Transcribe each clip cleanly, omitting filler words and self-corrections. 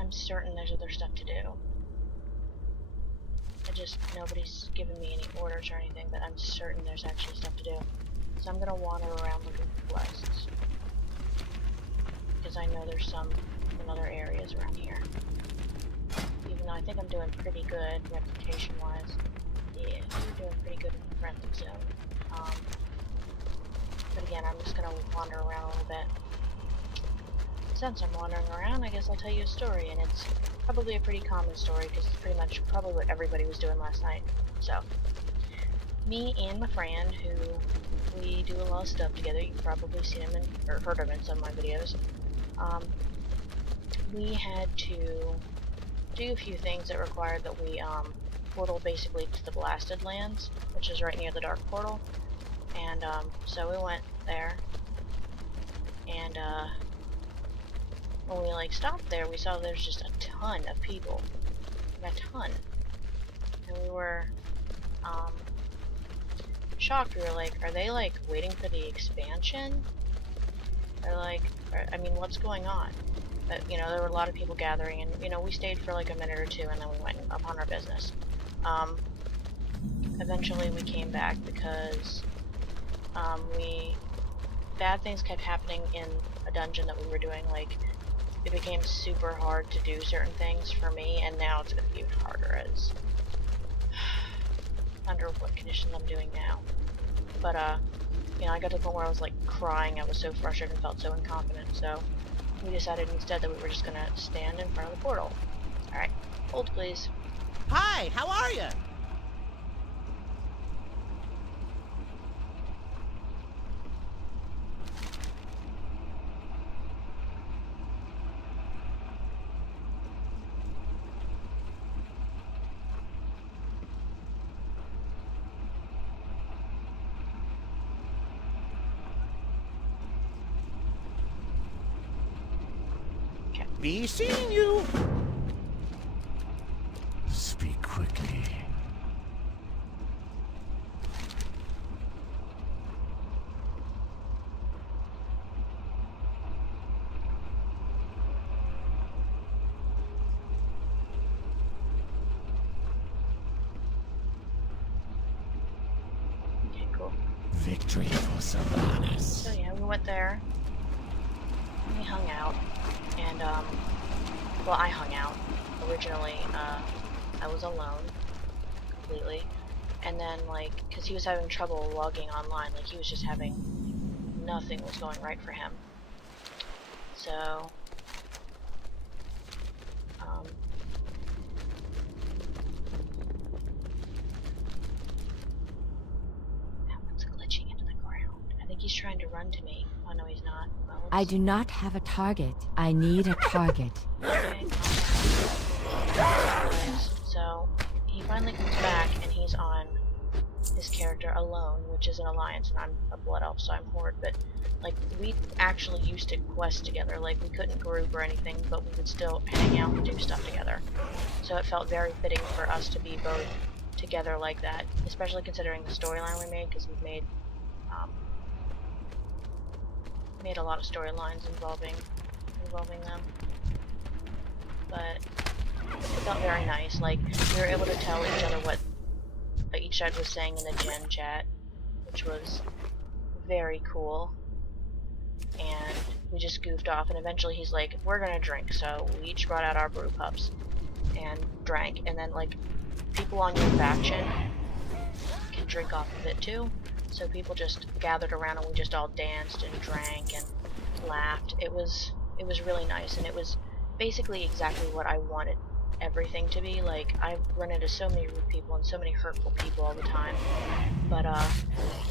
I'm certain there's other stuff to do. Nobody's given me any orders or anything, but I'm certain there's actually stuff to do. So I'm gonna wander around looking for quests. Because I know there's some in other areas around here. Even though I think I'm doing pretty good reputation-wise. Yeah, we're doing pretty good in the forensic zone. But again, I'm just gonna wander around a little bit. Since I'm wandering around, I guess I'll tell you a story, and it's probably a pretty common story because it's pretty much probably what everybody was doing last night. So, me and my friend, who we do a lot of stuff together, you've probably seen him or heard of him in some of my videos. We had to do a few things that required that we portal basically to the Blasted Lands, which is right near the Dark Portal. And so we went there, and when we like stopped there, we saw there's just a ton of people, a ton, and we were shocked. We were like, are they like waiting for the expansion? Or like, I mean, what's going on? But you know, there were a lot of people gathering, and you know, we stayed for like a minute or two, and then we went upon our business. Eventually, we came back because bad things kept happening in a dungeon that we were doing. Like, it became super hard to do certain things for me, and now it's going to be even harder as under what conditions I'm doing now. But you know, I got to the point where I was like crying. I was so frustrated and felt so incompetent. So we decided instead that we were just going to stand in front of the portal. All right, hold please. Hi, how are you? Be seeing you. Speak quickly. Okay, cool. Victory for Sylvanas. So yeah, we went there. We hung out, and well, I hung out. Originally, I was alone, completely, and then, like, because he was having trouble logging online, like, he was just having, nothing was going right for him. So, that one's glitching into the ground. I think he's trying to run to me. Oh, no, he's not. Well, I do not have a target. I need a target. Okay. So he finally comes back, and he's on his character alone, which is an alliance, and I'm a blood elf, so I'm horde. But like, we actually used to quest together. Like, we couldn't group or anything, but we would still hang out and do stuff together. So it felt very fitting for us to be both together like that, especially considering the storyline we made, because we've made a lot of storylines involving them. But it felt very nice. Like, we were able to tell each other what each side was saying in the gen chat, which was very cool. And we just goofed off, and eventually he's like, we're gonna drink. So we each brought out our brew cups and drank, and then like, people on your faction can drink off of it too. So people just gathered around, and we just all danced and drank and laughed. It was really nice, and it was basically exactly what I wanted everything to be. Like, I run into so many rude people and so many hurtful people all the time, but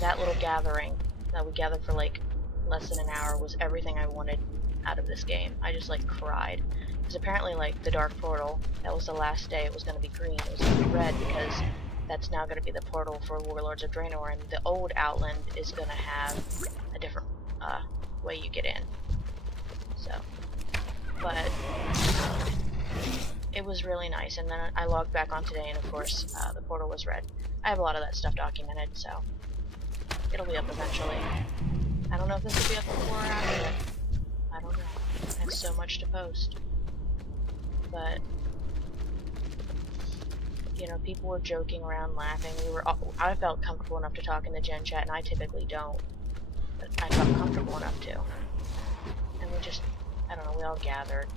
that little gathering that we gathered for like less than an hour was everything I wanted out of this game. I just like cried, because apparently like the Dark Portal, that was the last day, it was going to be green, it was going to be red, because that's now going to be the portal for Warlords of Draenor, and the old Outland is going to have a different way you get in. So, but it was really nice. And then I logged back on today, and of course the portal was red. I have a lot of that stuff documented, so it'll be up eventually. I don't know if this will be up before or after, but I don't know. I have so much to post. but you know, people were joking around, laughing. I felt comfortable enough to talk in the gen chat, and I typically don't, but I felt comfortable enough to. And we just, I don't know, we all gathered.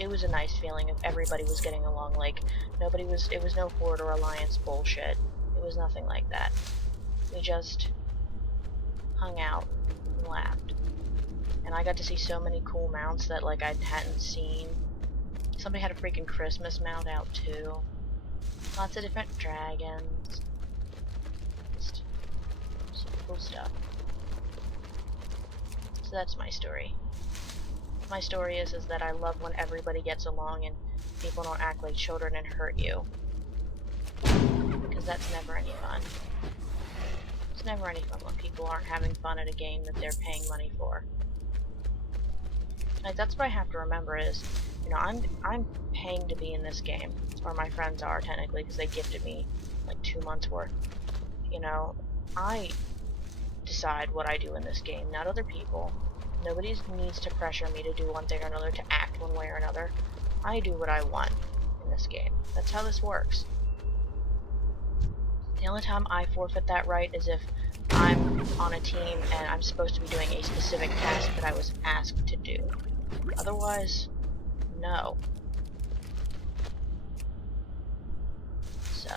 It was a nice feeling if everybody was getting along. Like, it was no Horde or Alliance bullshit. It was nothing like that. We just hung out and laughed. And I got to see so many cool mounts that, like, I hadn't seen. Somebody had a freaking Christmas mount out, too. Lots of different dragons. Just some cool stuff. So that's my story. My story is that I love when everybody gets along and people don't act like children and hurt you. Because that's never any fun. It's never any fun when people aren't having fun at a game that they're paying money for. Like, that's what I have to remember is, you know, I'm paying to be in this game. Or my friends are, technically, because they gifted me, like, 2 months worth. You know, I decide what I do in this game, not other people. Nobody needs to pressure me to do one thing or another, to act one way or another. I do what I want in this game. That's how this works. The only time I forfeit that right is if I'm on a team and I'm supposed to be doing a specific task that I was asked to do. Otherwise, no. So.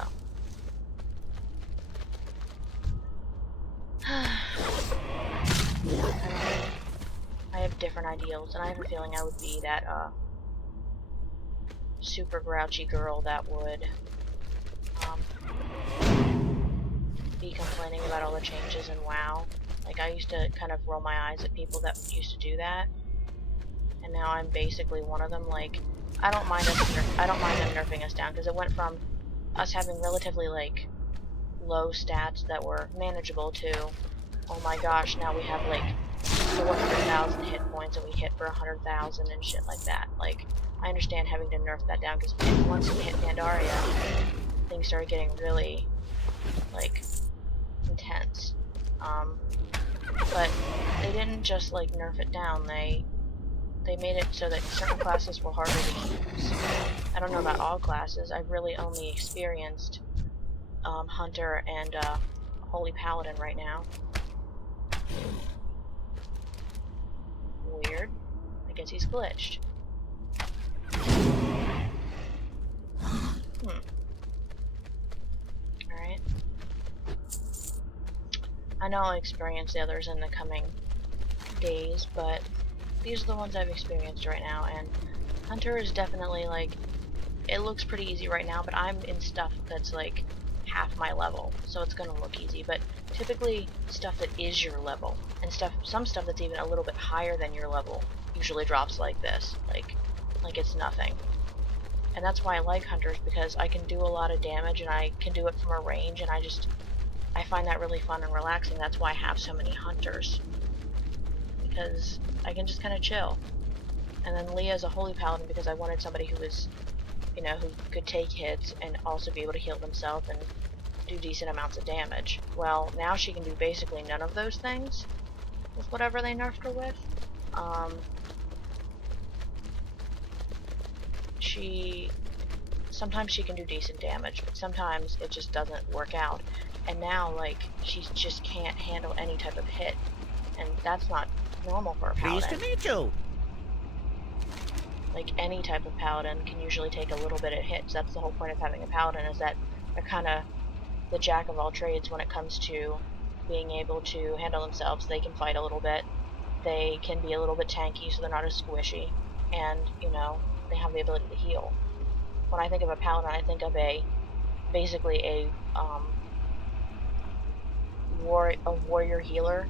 I have different ideals, and I have a feeling I would be that, super grouchy girl that would, be complaining about all the changes in WoW. Like, I used to kind of roll my eyes at people that used to do that, and now I'm basically one of them. Like, I don't mind them nerfing us down, because it went from us having relatively, like, low stats that were manageable to, oh my gosh, now we have, like, 400,000 hit points and we hit for 100,000 and shit like that. Like, I understand having to nerf that down, because once we hit Pandaria, things started getting really, like, intense. But they didn't just, like, nerf it down. They made it so that certain classes were harder to use. I don't know about all classes. I've really only experienced Hunter and Holy Paladin right now. Weird. I guess he's glitched. Alright. I know I'll experience the others in the coming days, but these are the ones I've experienced right now, and Hunter is definitely, like, it looks pretty easy right now, but I'm in stuff that's, like, half my level, so it's gonna look easy, but typically stuff that is your level, and some stuff that's even a little bit higher than your level usually drops like this, like it's nothing. And that's why I like Hunters, because I can do a lot of damage, and I can do it from a range, and I find that really fun and relaxing. That's why I have so many Hunters, because I can just kind of chill. And then Leah's a Holy Paladin because I wanted somebody who was, you know, who could take hits and also be able to heal themselves and do decent amounts of damage. Well, now she can do basically none of those things with whatever they nerfed her with. Sometimes she can do decent damage, but sometimes it just doesn't work out. And now, like, she just can't handle any type of hit, and that's not normal for a paladin. Pleased to meet you. Like, any type of paladin can usually take a little bit of hits. That's the whole point of having a paladin, is that they're kind of the jack of all trades when it comes to being able to handle themselves. They can fight a little bit. They can be a little bit tanky, so they're not as squishy. And, you know, they have the ability to heal. When I think of a paladin, I think of basically a warrior healer.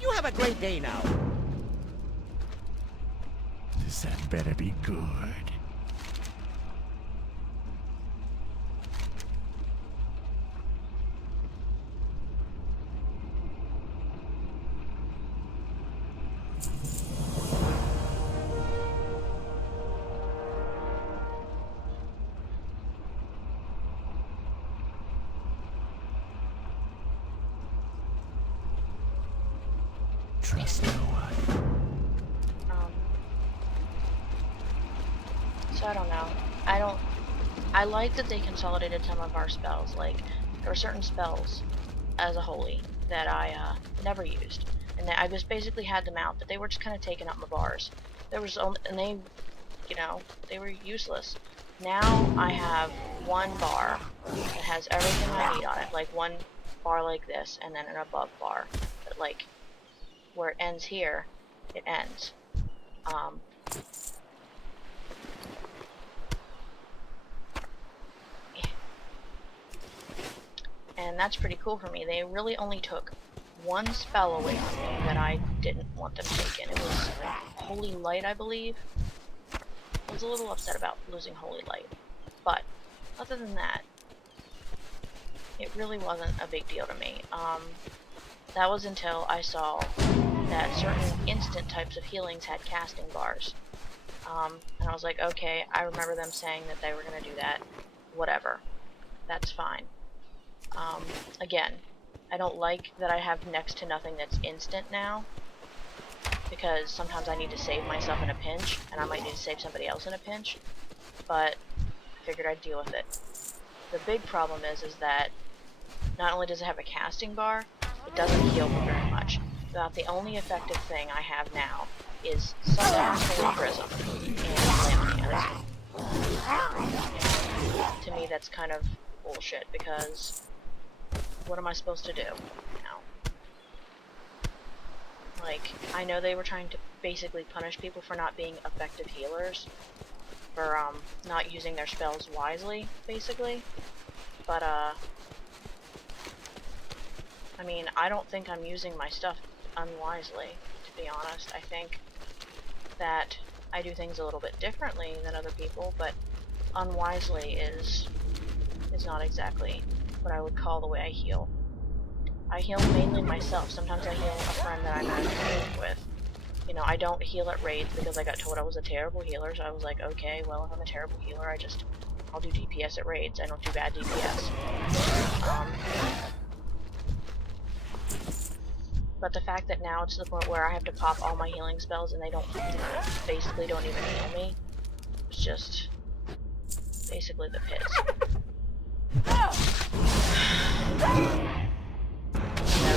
You have a great day now. This had better be good. trust no one. So I don't know. I like that they consolidated some of our spells. Like, there were certain spells as a holy that I never used, and I just basically had them out, but they were just kind of taking up my bars. There was only, and they, you know, they were useless. Now I have one bar that has everything I need on it, like one bar like this, and then an above bar, but like where it ends here, it ends. And that's pretty cool for me. They really only took one spell away from me that I didn't want them taken. It was Holy Light, I believe. I was a little upset about losing Holy Light, but other than that, it really wasn't a big deal to me. That was until I saw that certain instant types of healings had casting bars. And I was like, okay, I remember them saying that they were going to do that. Whatever. That's fine. Again, I don't like that I have next to nothing that's instant now, because sometimes I need to save myself in a pinch, and I might need to save somebody else in a pinch, but I figured I'd deal with it. The big problem is that not only does it have a casting bar, it doesn't heal very much. About the only effective thing I have now is sometimes Holy Prism and Lamia. To me, that's kind of bullshit, because what am I supposed to do now? Like, I know they were trying to basically punish people for not being effective healers, for not using their spells wisely, basically, but I mean, I don't think I'm using my stuff unwisely, to be honest. I think that I do things a little bit differently than other people, but unwisely is not exactly what I would call the way I heal. I heal mainly myself. Sometimes I heal a friend that I'm not with. You know, I don't heal at raids because I got told I was a terrible healer, so I was like, okay, well, if I'm a terrible healer, I'll do DPS at raids. I don't do bad DPS. But the fact that now it's to the point where I have to pop all my healing spells and they basically don't even heal me, it's just basically the pits.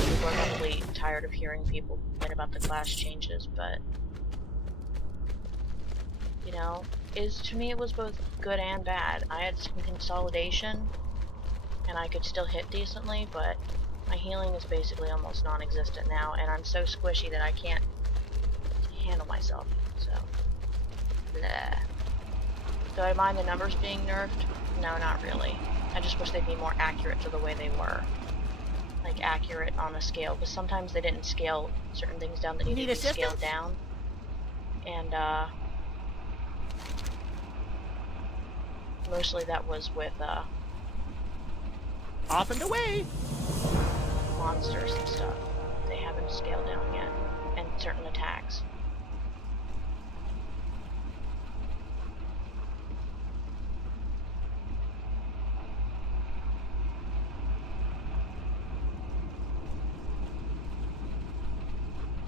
People are probably tired of hearing people complain about the class changes, but you know, to me it was both good and bad. I had some consolidation, and I could still hit decently, but my healing is basically almost non-existent now, and I'm so squishy that I can't handle myself, so bleh. Do I mind the numbers being nerfed? No, not really. I just wish they'd be more accurate to the way they were. Like, accurate on a scale, because sometimes they didn't scale certain things down that needed to be scaled down. And, mostly that was with, Off and away! monsters and stuff. They haven't scaled down yet. And certain attacks.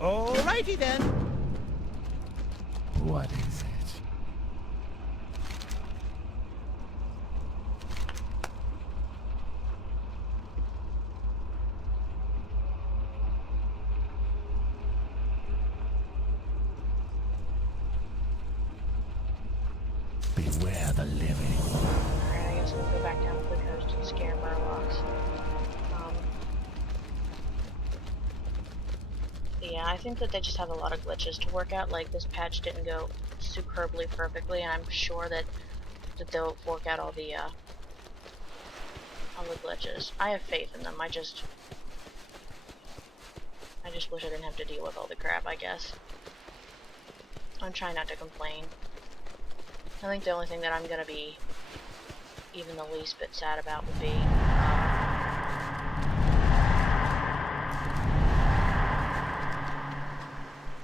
Alrighty then. What is it? Beware the living. Alright, I guess we'll go back down to the coast and scare Murlocs. Yeah, I think that they just have a lot of glitches to work out. Like, this patch didn't go superbly perfectly, and I'm sure that they'll work out all the glitches. I have faith in them. I just wish I didn't have to deal with all the crap, I guess. I'm trying not to complain. I think the only thing that I'm gonna be even the least bit sad about would be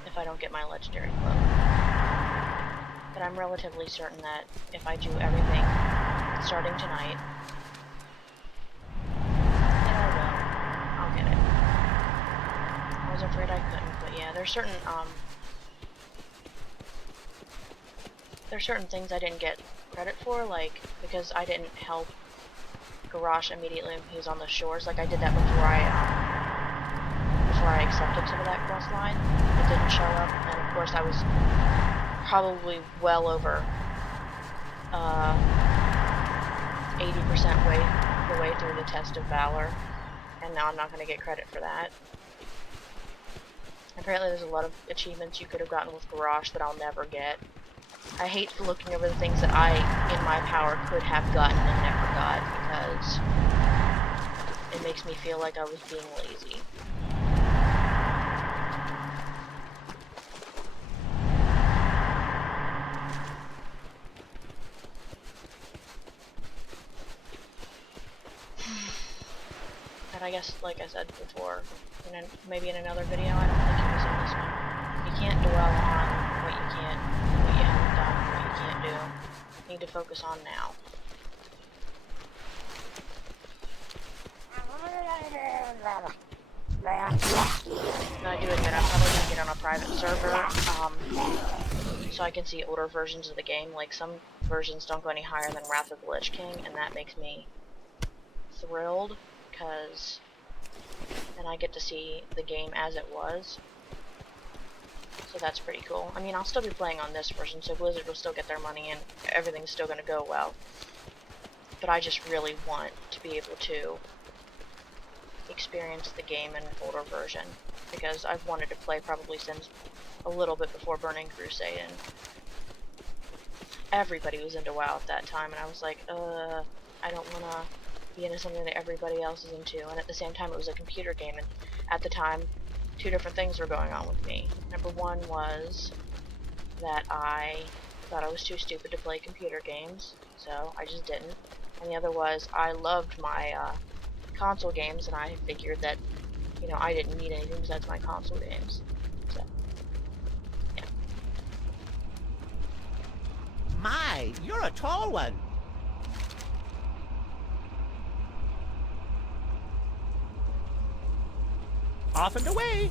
if I don't get my legendary cloak. But I'm relatively certain that if I do everything starting tonight, and I will, I'll get it. was afraid I couldn't, but yeah, there's certain things I didn't get credit for, like, because I didn't help Garrosh immediately when he was on the shores. Like, I did that before I accepted some of that quest line. It didn't show up, and of course I was probably well over 80% the way through the test of valor, and now I'm not going to get credit for that. Apparently there's a lot of achievements you could have gotten with Garrosh that I'll never get. I hate looking over the things that I, in my power, could have gotten and never got, because it makes me feel like I was being lazy. And I guess, like I said before, maybe in another video, I don't think it was in this one, you can't dwell on what you haven't done, what you can't do. You need to focus on now. And I do admit I'm probably going to get on a private server, so I can see older versions of the game. Like, some versions don't go any higher than Wrath of the Lich King, and that makes me thrilled, because then I get to see the game as it was. So that's pretty cool. I mean, I'll still be playing on this version, so Blizzard will still get their money and everything's still going to go well. But I just really want to be able to experience the game in an older version, because I've wanted to play probably since a little bit before Burning Crusade, and everybody was into WoW at that time, and I was like, I don't want to be into something that everybody else is into. And at the same time, it was a computer game, and at the time, two different things were going on with me. Number one was that I thought I was too stupid to play computer games, so I just didn't. And the other was I loved my console games, and I figured that, you know, I didn't need anything besides my console games. So, yeah. My, you're a tall one. Off and away.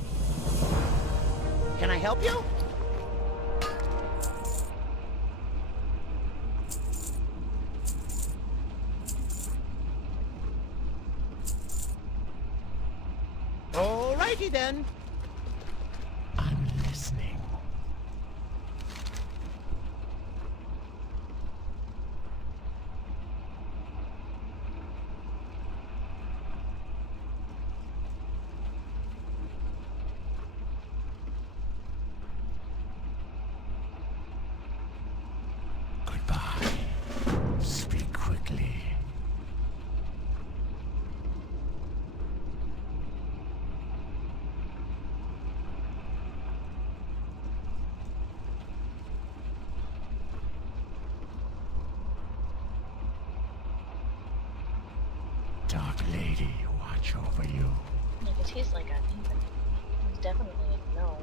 Can I help you? Alrighty then. I'm listening. Goodbye. Speak quickly. Dark Lady, watch over you. Yeah, because he's like he's definitely a gnome.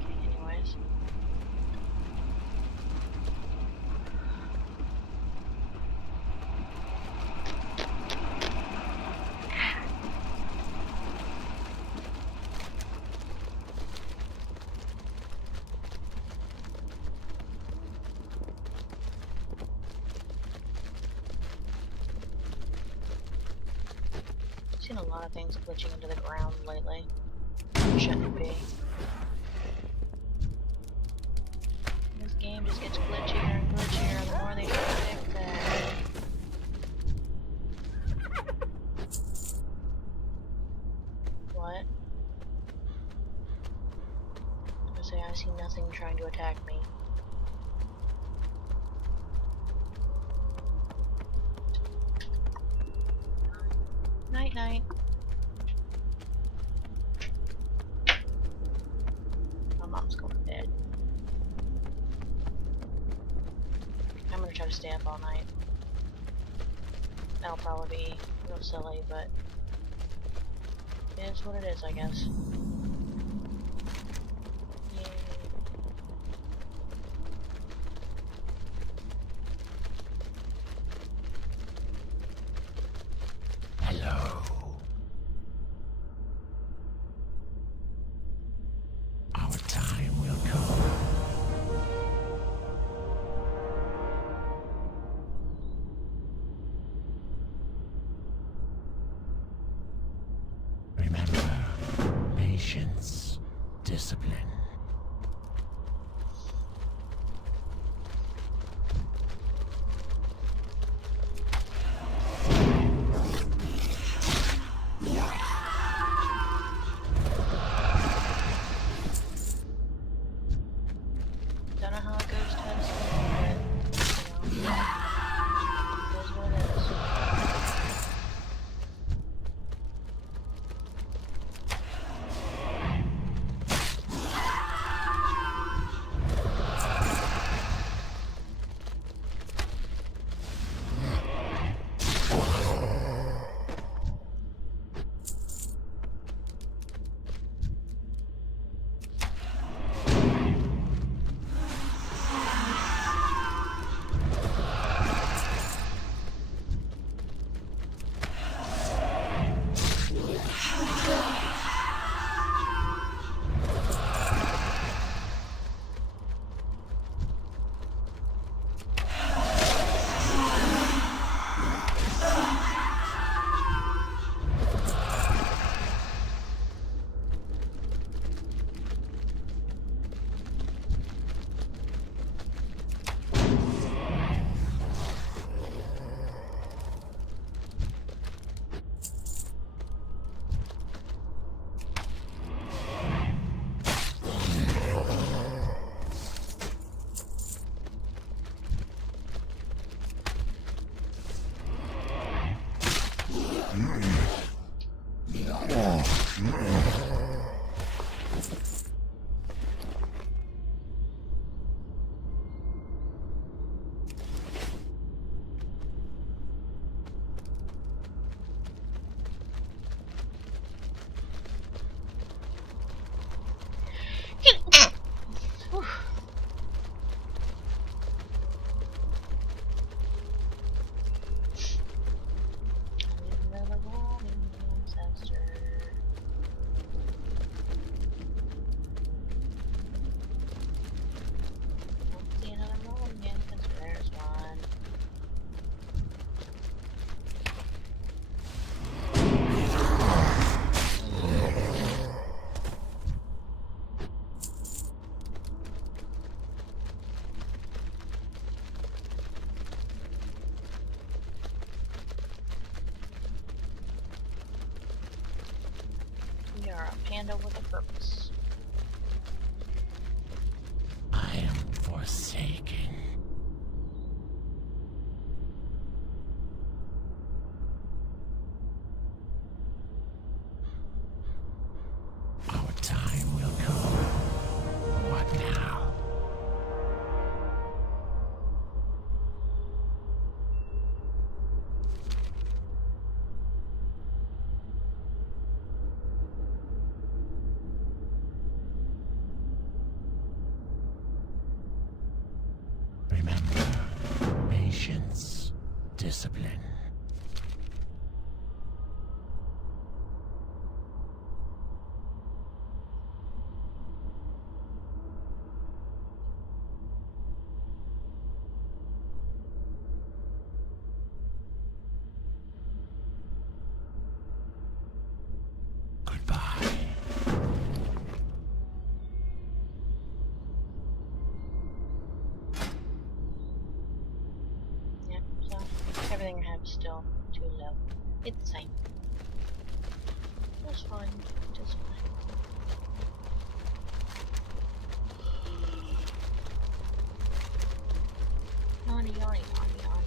Okay, anyways. I've seen a lot of things glitching into the ground lately. Shouldn't be. This game just gets glitchier and glitchier the more they try to fix it. What? I say I see nothing trying to attack me. Night night. My mom's going to bed. I'm gonna try to stay up all night. That'll probably be a little silly, but it is what it is, I guess. Yay. Patience, discipline. Don't know how it goes to head school, but you know, it is what it is. Whew. Another warning, ancestor. Don't see another warning, because there's one. We are a panda with a purpose. I am forsaken. Our time will come. What now? Remember, patience, discipline. Goodbye. Yep, so everything I have is still too low. It's the same. Just fine. Just fine. Yawny, yawny, yawny, yawny.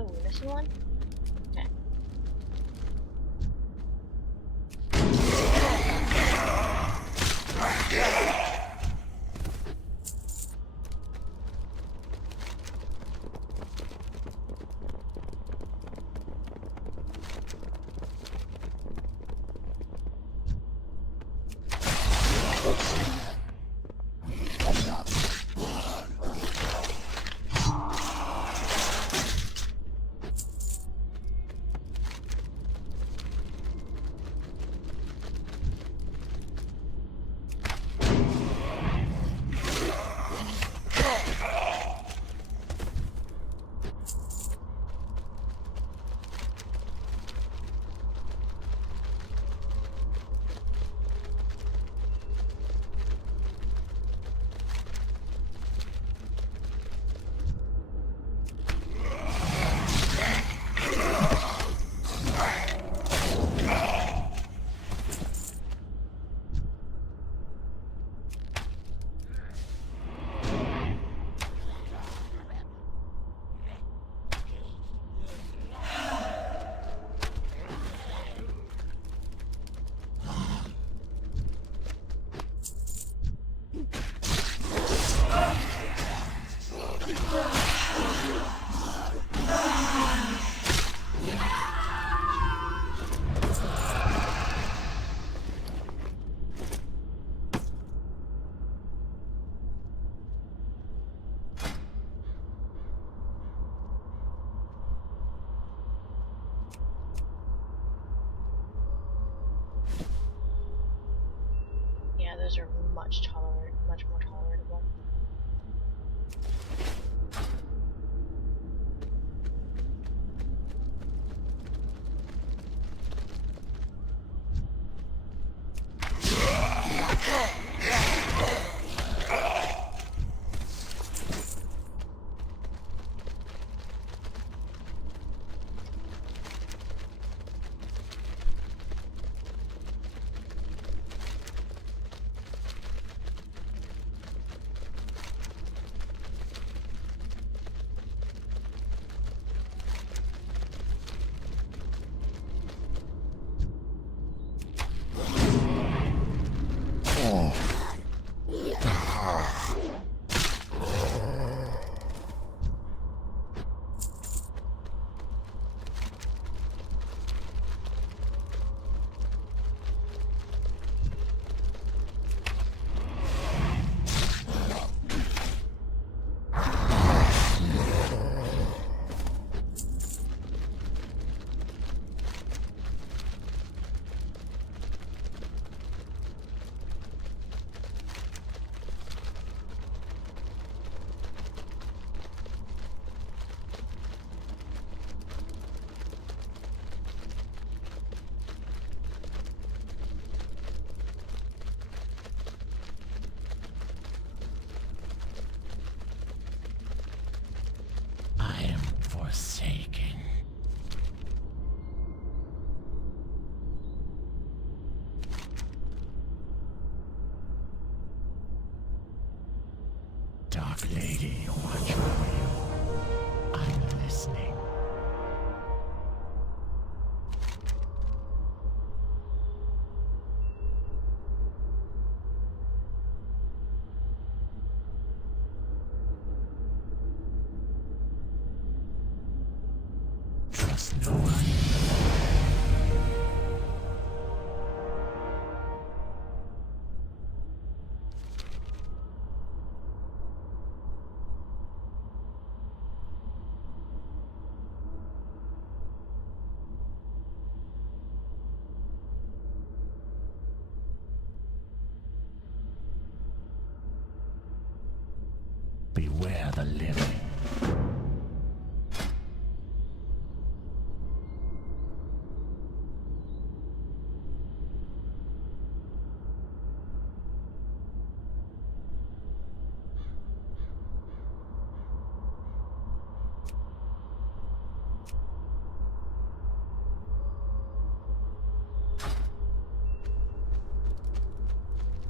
Oh, we're missing one? Okay. Yeah, those are much more tolerable. I am forsaken. Dark Lady, watch over you. I'm listening. Trust no one. Beware the living.